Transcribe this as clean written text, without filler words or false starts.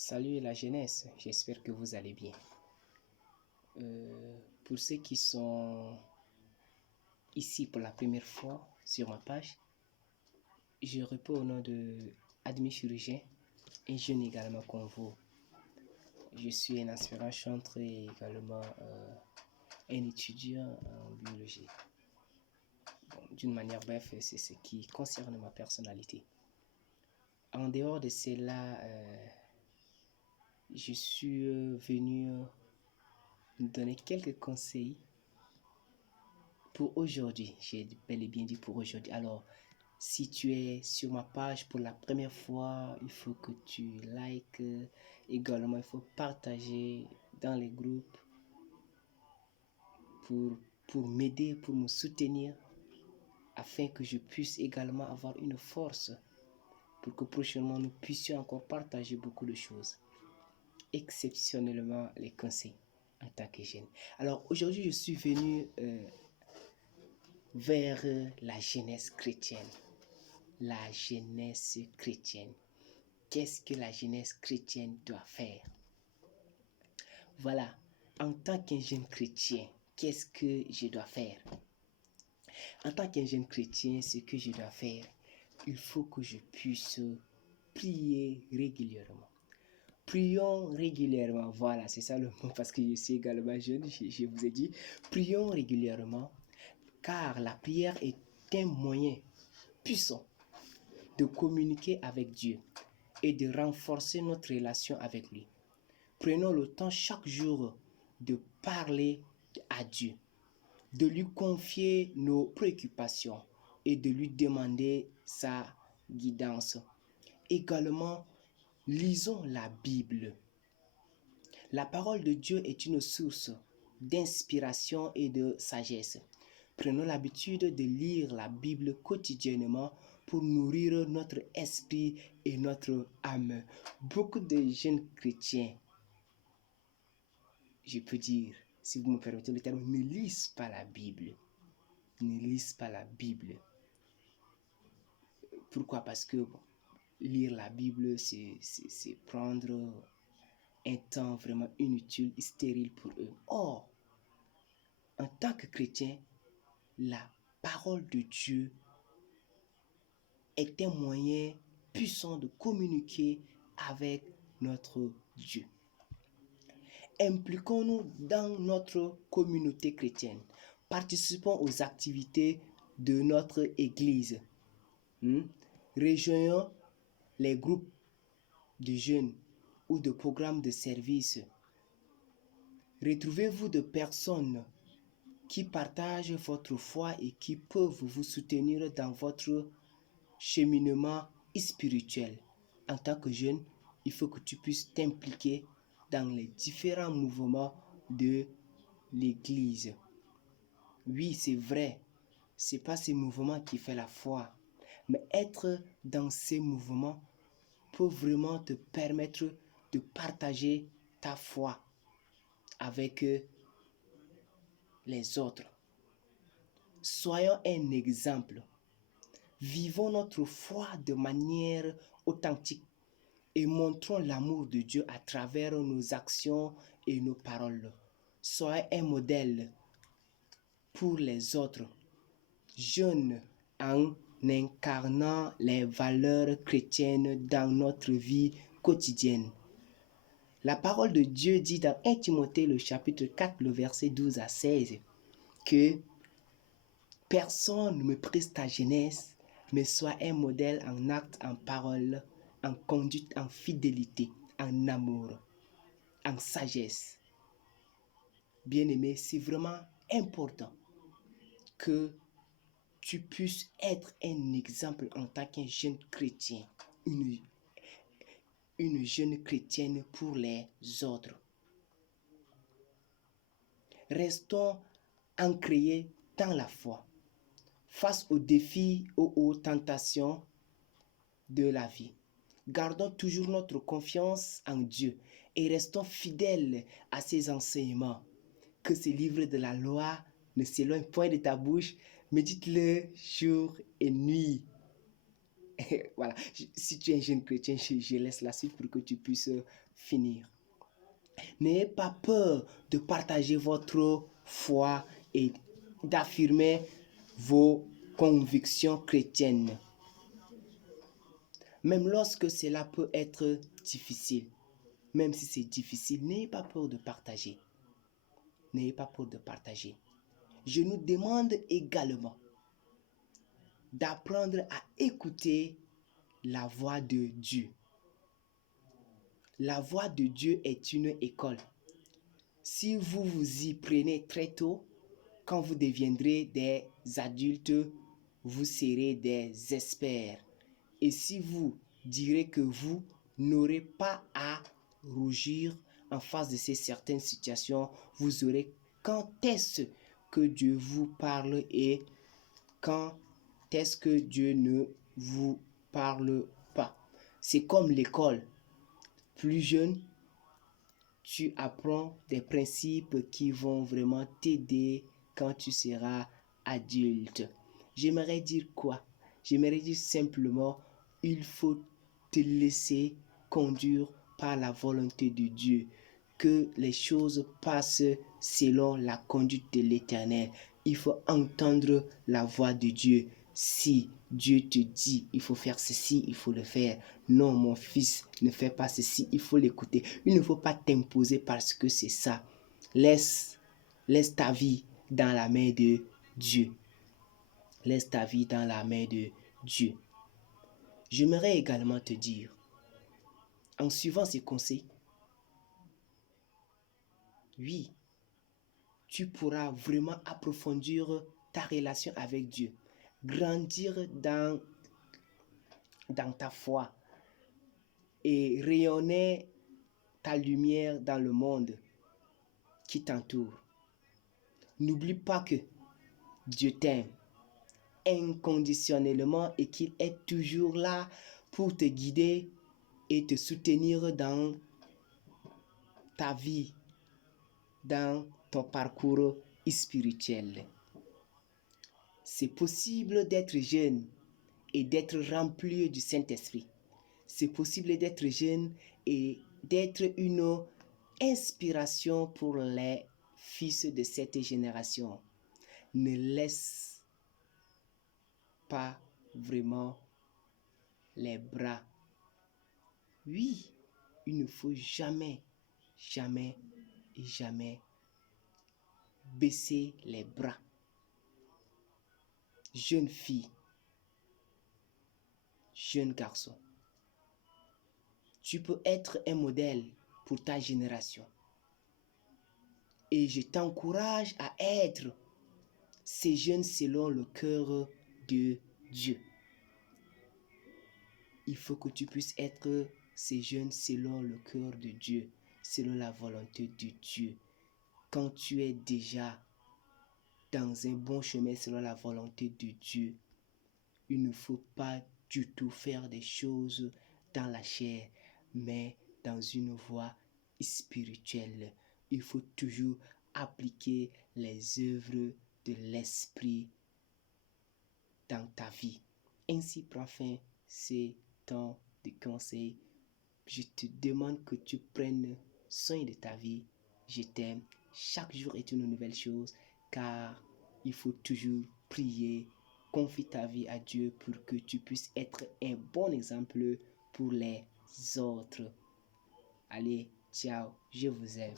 Salut la jeunesse, j'espère que vous allez bien. Pour ceux qui sont ici pour la première fois sur ma page, je réponds au nom de Admis Chirurgien, un jeune également comme vous. Je suis un aspirant chantre et également un étudiant en biologie. Bon, d'une manière bref, c'est ce qui concerne ma personnalité. En dehors de cela, je suis venu donner quelques conseils pour aujourd'hui. J'ai bel et bien dit pour aujourd'hui. Alors, si tu es sur ma page pour la première fois, il faut que tu likes. Également, il faut partager dans les groupes pour m'aider, pour me soutenir, afin que je puisse également avoir une force pour que prochainement nous puissions encore partager beaucoup de choses, exceptionnellement les conseils en tant que jeune. Alors aujourd'hui, je suis venu vers la jeunesse chrétienne. La jeunesse chrétienne. Qu'est-ce que la jeunesse chrétienne doit faire? Voilà, en tant qu'un jeune chrétien, qu'est-ce que je dois faire? En tant qu'un jeune chrétien, ce que je dois faire, il faut que je puisse prier régulièrement. Prions régulièrement, voilà, c'est ça le mot parce que je suis également jeune, je vous ai dit. Prions régulièrement, car la prière est un moyen puissant de communiquer avec Dieu et de renforcer notre relation avec lui. Prenons le temps chaque jour de parler à Dieu, de lui confier nos préoccupations et de lui demander sa guidance. Également, lisons la Bible. La parole de Dieu est une source d'inspiration et de sagesse. Prenons l'habitude de lire la Bible quotidiennement pour nourrir notre esprit et notre âme. Beaucoup de jeunes chrétiens, je peux dire, si vous me permettez le terme, ne lisent pas la Bible. Ne lisent pas la Bible. Pourquoi? Parce que lire la Bible, c'est prendre un temps vraiment inutile, stérile pour eux. Or, en tant que chrétien, la parole de Dieu est un moyen puissant de communiquer avec notre Dieu. Impliquons-nous dans notre communauté chrétienne. Participons aux activités de notre Église. Rejoignons les groupes de jeunes ou de programmes de service. Retrouvez-vous de personnes qui partagent votre foi et qui peuvent vous soutenir dans votre cheminement spirituel. En tant que jeune, il faut que tu puisses t'impliquer dans les différents mouvements de l'Église. Oui, c'est vrai, c'est pas ces mouvements qui font la foi, mais être dans ces mouvements peut vraiment te permettre de partager ta foi avec les autres. Soyons un exemple. Vivons notre foi de manière authentique et montrons l'amour de Dieu à travers nos actions et nos paroles. Soyez un modèle pour les autres, jeunes en incarnant les valeurs chrétiennes dans notre vie quotidienne. La parole de Dieu dit dans 1 Timothée le chapitre 4, le verset 12 à 16, que personne ne méprise ta jeunesse, mais sois un modèle en acte, en parole, en conduite, en fidélité, en amour, en sagesse. Bien-aimé, c'est vraiment important que tu puisses être un exemple en tant qu'un jeune chrétien, une jeune chrétienne pour les autres. Restons ancrés dans la foi, face aux défis ou aux tentations de la vie. Gardons toujours notre confiance en Dieu et restons fidèles à ses enseignements. Que ce livre de la loi ne s'éloigne point de ta bouche, médite-le jour et nuit. Voilà, si tu es un jeune chrétien, je laisse la suite pour que tu puisses finir. N'ayez pas peur de partager votre foi et d'affirmer vos convictions chrétiennes. Même lorsque cela peut être difficile, même si c'est difficile, n'ayez pas peur de partager. N'ayez pas peur de partager. Je nous demande également d'apprendre à écouter la voix de Dieu. La voix de Dieu est une école. Si vous vous y prenez très tôt, quand vous deviendrez des adultes, vous serez des experts. Et si vous direz que vous n'aurez pas à rougir en face de ces certaines situations, vous aurez quand est-ce que Dieu vous parle et quand est-ce que Dieu ne vous parle pas. C'est comme l'école. Plus jeune, tu apprends des principes qui vont vraiment t'aider quand tu seras adulte. J'aimerais dire quoi? J'aimerais dire simplement, il faut te laisser conduire par la volonté de Dieu. Que les choses passent selon la conduite de l'Éternel. Il faut entendre la voix de Dieu. Si Dieu te dit, il faut faire ceci, il faut le faire. Non, mon fils, ne fais pas ceci, il faut l'écouter. Il ne faut pas t'imposer parce que c'est ça. Laisse ta vie dans la main de Dieu. Laisse ta vie dans la main de Dieu. J'aimerais également te dire, en suivant ces conseils, oui, tu pourras vraiment approfondir ta relation avec Dieu, grandir dans ta foi et rayonner ta lumière dans le monde qui t'entoure. N'oublie pas que Dieu t'aime inconditionnellement et qu'il est toujours là pour te guider et te soutenir dans ta vie, dans ton parcours spirituel. C'est possible d'être jeune et d'être rempli du Saint-Esprit. C'est possible d'être jeune et d'être une inspiration pour les fils de cette génération. Ne laisse pas vraiment les bras. Oui, il ne faut jamais, jamais et jamais baisser les bras. Jeune fille, jeune garçon, tu peux être un modèle pour ta génération. Et je t'encourage à être ces jeunes selon le cœur de Dieu. Il faut que tu puisses être ces jeunes selon le cœur de Dieu, selon la volonté de Dieu. Quand tu es déjà dans un bon chemin selon la volonté de Dieu, il ne faut pas du tout faire des choses dans la chair, mais dans une voie spirituelle. Il faut toujours appliquer les œuvres de l'esprit dans ta vie. Ainsi prend fin ces temps de conseils. Je te demande que tu prennes soin de ta vie. Je t'aime. Chaque jour est une nouvelle chose, car il faut toujours prier. Confie ta vie à Dieu pour que tu puisses être un bon exemple pour les autres. Allez, ciao, je vous aime.